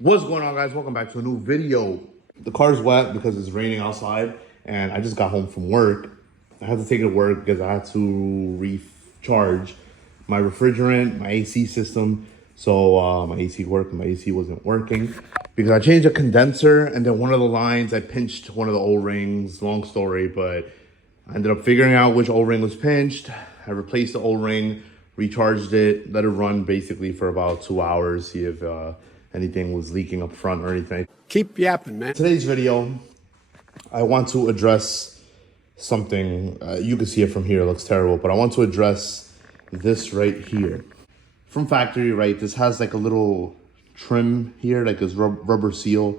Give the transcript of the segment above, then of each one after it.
What's going on, guys? Welcome back to a new video. The car's wet because it's raining outside and I just got home from work. I had to take it to work because I had to recharge my refrigerant, my AC system. So my AC worked and my AC wasn't working because I changed a condenser, and then one of the lines I pinched one of the O-rings. Long story, but I ended up figuring out which O-ring was pinched. I replaced the O-ring, recharged it, let it run basically for about 2 hours, see if anything was leaking up front or anything. Keep yapping, man. Today's video, I want to address something. You can see it from here, it looks terrible, but I want to address this right here. From factory, right, this has like a little trim here, like this rubber seal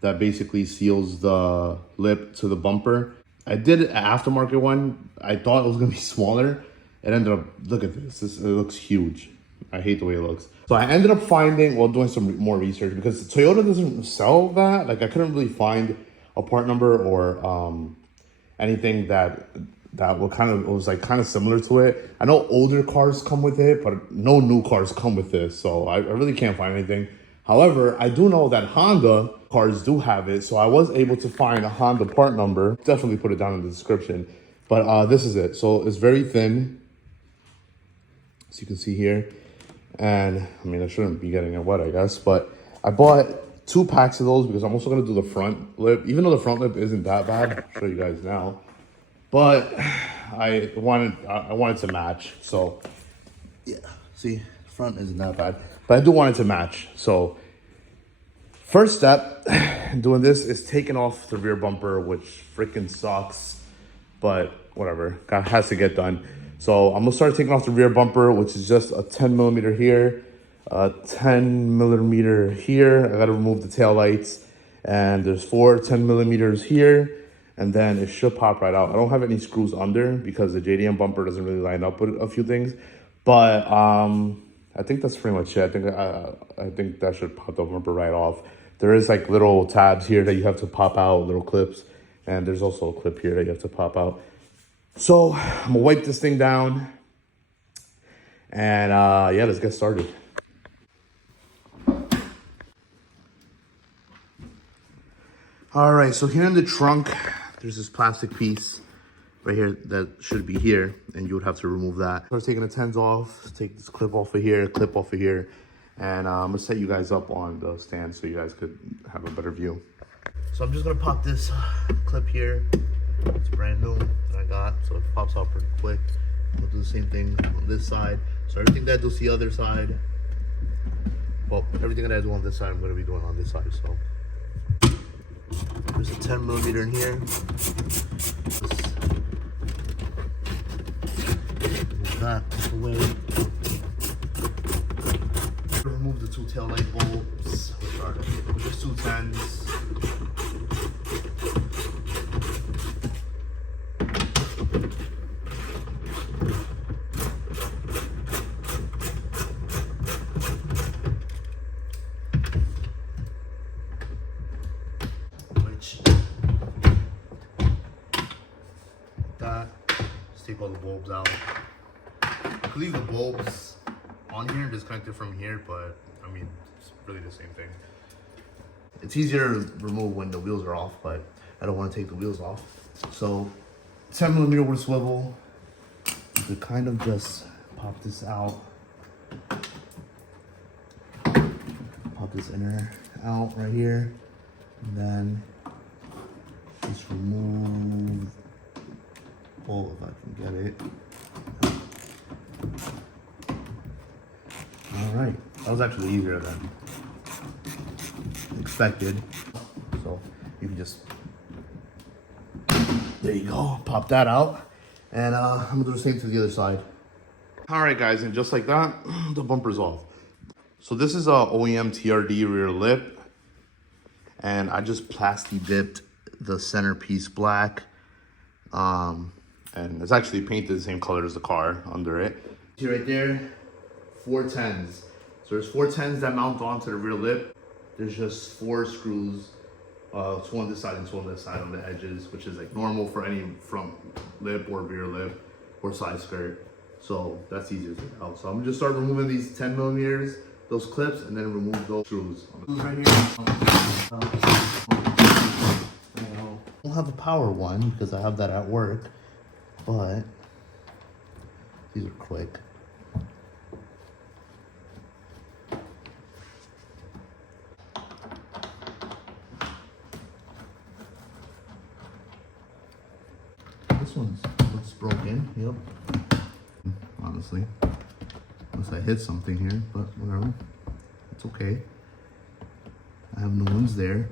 that basically seals the lip to the bumper. I did an aftermarket one. I thought it was gonna be smaller. It ended up, look at this, it looks huge. I hate the way it looks. So I ended up finding, well, doing some more research, because Toyota doesn't sell that. Like, I couldn't really find a part number or anything that would was like kind of similar to it. I know older cars come with it, but no new cars come with this. So I really can't find anything. However, I do know that Honda cars do have it. So I was able to find a Honda part number. Definitely put it down in the description. But this is it. So it's very thin, as you can see here. And I mean, I shouldn't be getting it wet, I guess, but I bought 2 packs of those because I'm also gonna do the front lip, even though the front lip isn't that bad. I'll show you guys now, but I wanted to match. So yeah, see, front isn't that bad, but I do want it to match. So first step in doing this is taking off the rear bumper, which freaking sucks, but whatever, has to get done. So I'm gonna start taking off the rear bumper, which is just a 10 millimeter here, a 10 millimeter here. I gotta remove the tail lights, and there's 4 10 millimeters here, and then it should pop right out. I don't have any screws under because the JDM bumper doesn't really line up with a few things, but I think that's pretty much it. I think that should pop the bumper right off. There is like little tabs here that you have to pop out, little clips, and there's also a clip here that you have to pop out. So I'm gonna wipe this thing down, and yeah, let's get started. All right, so here in the trunk, there's this plastic piece right here that should be here, and you would have to remove that. Start taking the 10s off, take this clip off of here, clip off of here, and I'm gonna set you guys up on the stand so you guys could have a better view. So I'm just gonna pop this clip here. It's brand new that I got, so it pops out pretty quick. I'm gonna do the same thing on this side. So everything that I do the other side, well, everything that I do on this side, I'm gonna be doing on this side. So there's a 10 millimeter in here. Move that away. Remove the 2 tail light bulbs, which are just 2 10s. Take all the bulbs out. I could leave the bulbs on here and disconnect it from here, but I mean, it's really the same thing. It's easier to remove when the wheels are off, but I don't want to take the wheels off. So 10 millimeter with a swivel, you could kind of just pop this out. Pop this inner out right here, and then just remove. Oh, if I can get it. All right, that was actually easier than expected. So you can just, there you go, pop that out. And I'm gonna do the same to the other side. All right, guys, and just like that, the bumper's off. So this is a OEM TRD rear lip, and I just plasti dipped the centerpiece black. And it's actually painted the same color as the car under it. See right there, 4 10s. So there's 4 10s that mount onto the rear lip. There's just 4 screws, 2 on this side and 2 on this side on the edges, which is like normal for any front lip or rear lip or side skirt. So that's easier to tell. So I'm gonna just start removing these 10 millimeters those clips and then remove those screws. Right here. I don't have a power one because I have that at work, but these are quick. This one's looks broken, yep. Honestly, unless I hit something here, but whatever. It's okay. I have new ones there.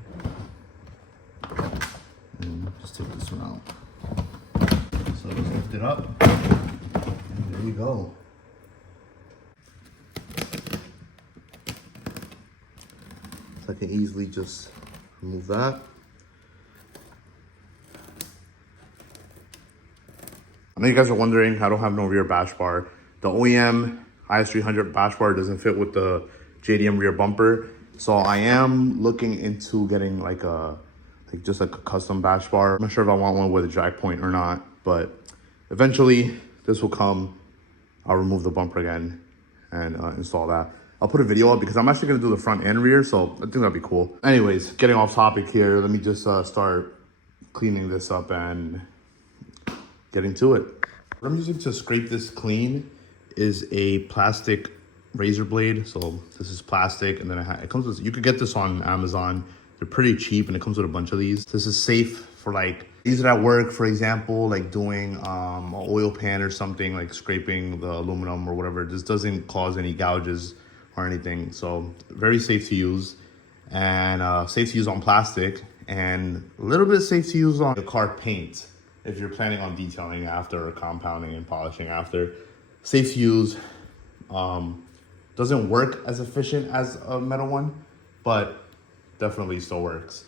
And just take this one out. So just lift it up. And there you go. So I can easily just remove that. I know you guys are wondering, I don't have no rear bash bar. The OEM IS300 bash bar doesn't fit with the JDM rear bumper. So I am looking into getting like just like a custom bash bar. I'm not sure if I want one with a jack point or not, but eventually this will come. I'll remove the bumper again and install that. I'll put a video up because I'm actually gonna do the front and rear, so I think that'd be cool. Anyways, getting off topic here, let me just start cleaning this up and getting to it. What I'm using to scrape this clean is a plastic razor blade. So this is plastic, and then it comes with, you could get this on Amazon. They're pretty cheap, and it comes with a bunch of these. This is safe for like, use it at work, for example, like doing an oil pan or something, like scraping the aluminum or whatever. This doesn't cause any gouges or anything. So very safe to use, and safe to use on plastic, and a little bit safe to use on the car paint if you're planning on detailing after or compounding and polishing after. Safe to use. Doesn't work as efficient as a metal one, but definitely still works.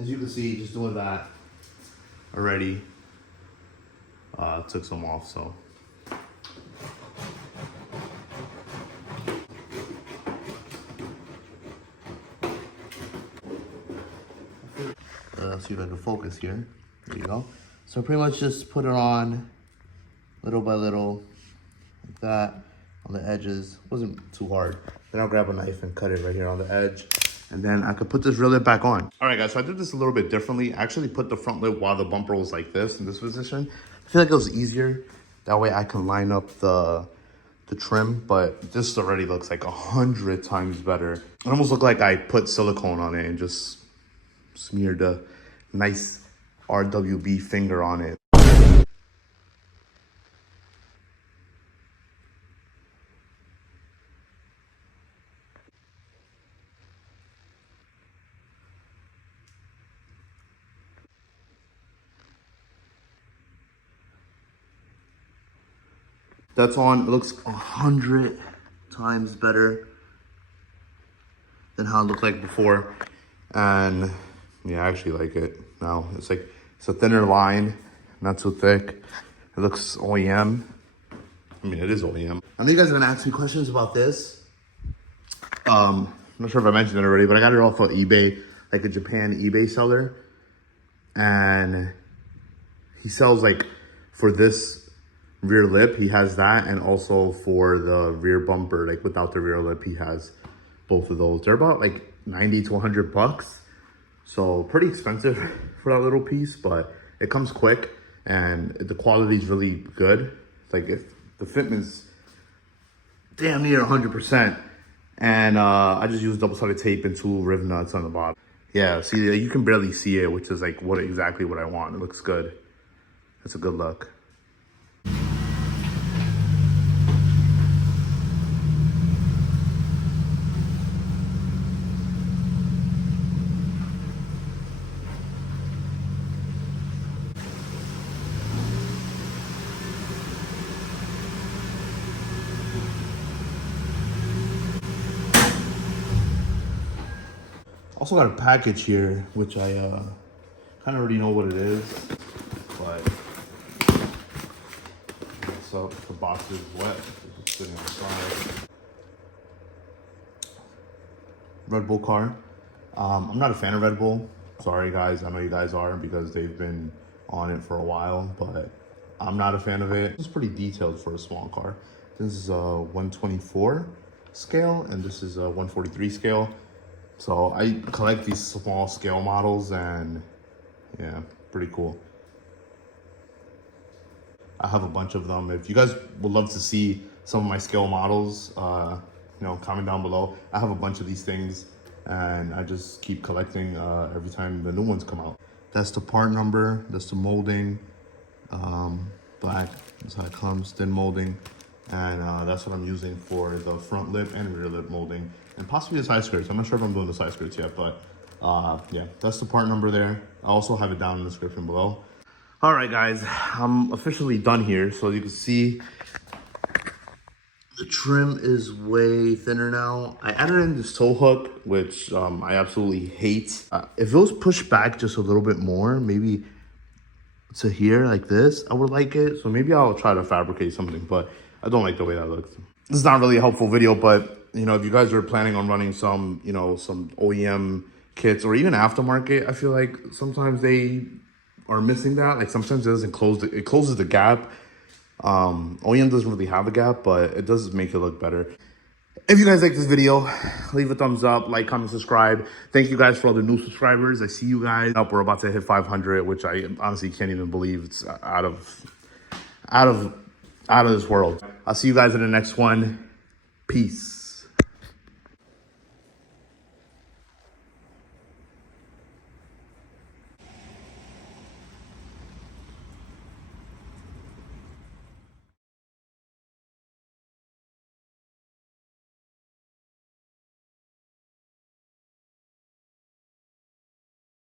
As you can see, just doing that already took some off, so. Let's see if I can focus here. There you go. So pretty much just put it on little by little, like that, on the edges. Wasn't too hard. Then I'll grab a knife and cut it right here on the edge. And then I could put this rear lip back on. All right, guys, so I did this a little bit differently. I actually put the front lip while the bumper was like this, in this position. I feel like it was easier. That way I can line up the trim, but this already looks like 100 times better. It almost looked like I put silicone on it and just smeared a nice RWB finger on it. That's on. It looks 100 times better than how it looked like before. And yeah, I actually like it now. It's like, it's a thinner line, not so thick. It looks OEM. I mean, it is OEM. I know you guys are gonna ask me questions about this. I'm not sure if I mentioned it already, but I got it off of eBay, like a Japan eBay seller. And he sells like, for this rear lip, he has that, and also for the rear bumper, like without the rear lip, he has both of those. They're about like 90 to 100 bucks. So pretty expensive for that little piece, but it comes quick and the quality is really good. Like, if the fitment's damn near 100%. And I just used double-sided tape and 2 riv nuts on the bottom. Yeah, see, you can barely see it, which is like exactly what I want. It looks good. It's a good look. Also got a package here, which I kind of already know what it is, but so the box is wet. It's just sitting outside. Red Bull car. I'm not a fan of Red Bull. Sorry guys, I know you guys are because they've been on it for a while, but I'm not a fan of it. It's pretty detailed for a small car. This is a 124 scale, and this is a 143 scale. So I collect these small scale models, and yeah, pretty cool. I have a bunch of them. If you guys would love to see some of my scale models, you know, comment down below. I have a bunch of these things, and I just keep collecting every time the new ones come out. That's the part number. That's the molding. Black. That's how it comes. Thin molding, and that's what I'm using for the front lip and rear lip molding, and possibly the side skirts. I'm not sure if I'm doing the side skirts yet, but yeah, that's the part number there. I also have it down in the description below. All right, guys, I'm officially done here. So you can see the trim is way thinner now. I added in this toe hook, which I absolutely hate. If it was pushed back just a little bit more, maybe to here like this, I would like it. So maybe I'll try to fabricate something, but I don't like the way that looks. This is not really a helpful video, but you know, if you guys are planning on running some, you know, some OEM kits or even aftermarket, I feel like sometimes they are missing that. Like sometimes it doesn't close, it closes the gap. OEM doesn't really have a gap, but it does make it look better. If you guys like this video, leave a thumbs up, like, comment, subscribe. Thank you guys for all the new subscribers. I see you guys up. We're about to hit 500, which I honestly can't even believe. It's out of this world. I'll see you guys in the next one. Peace.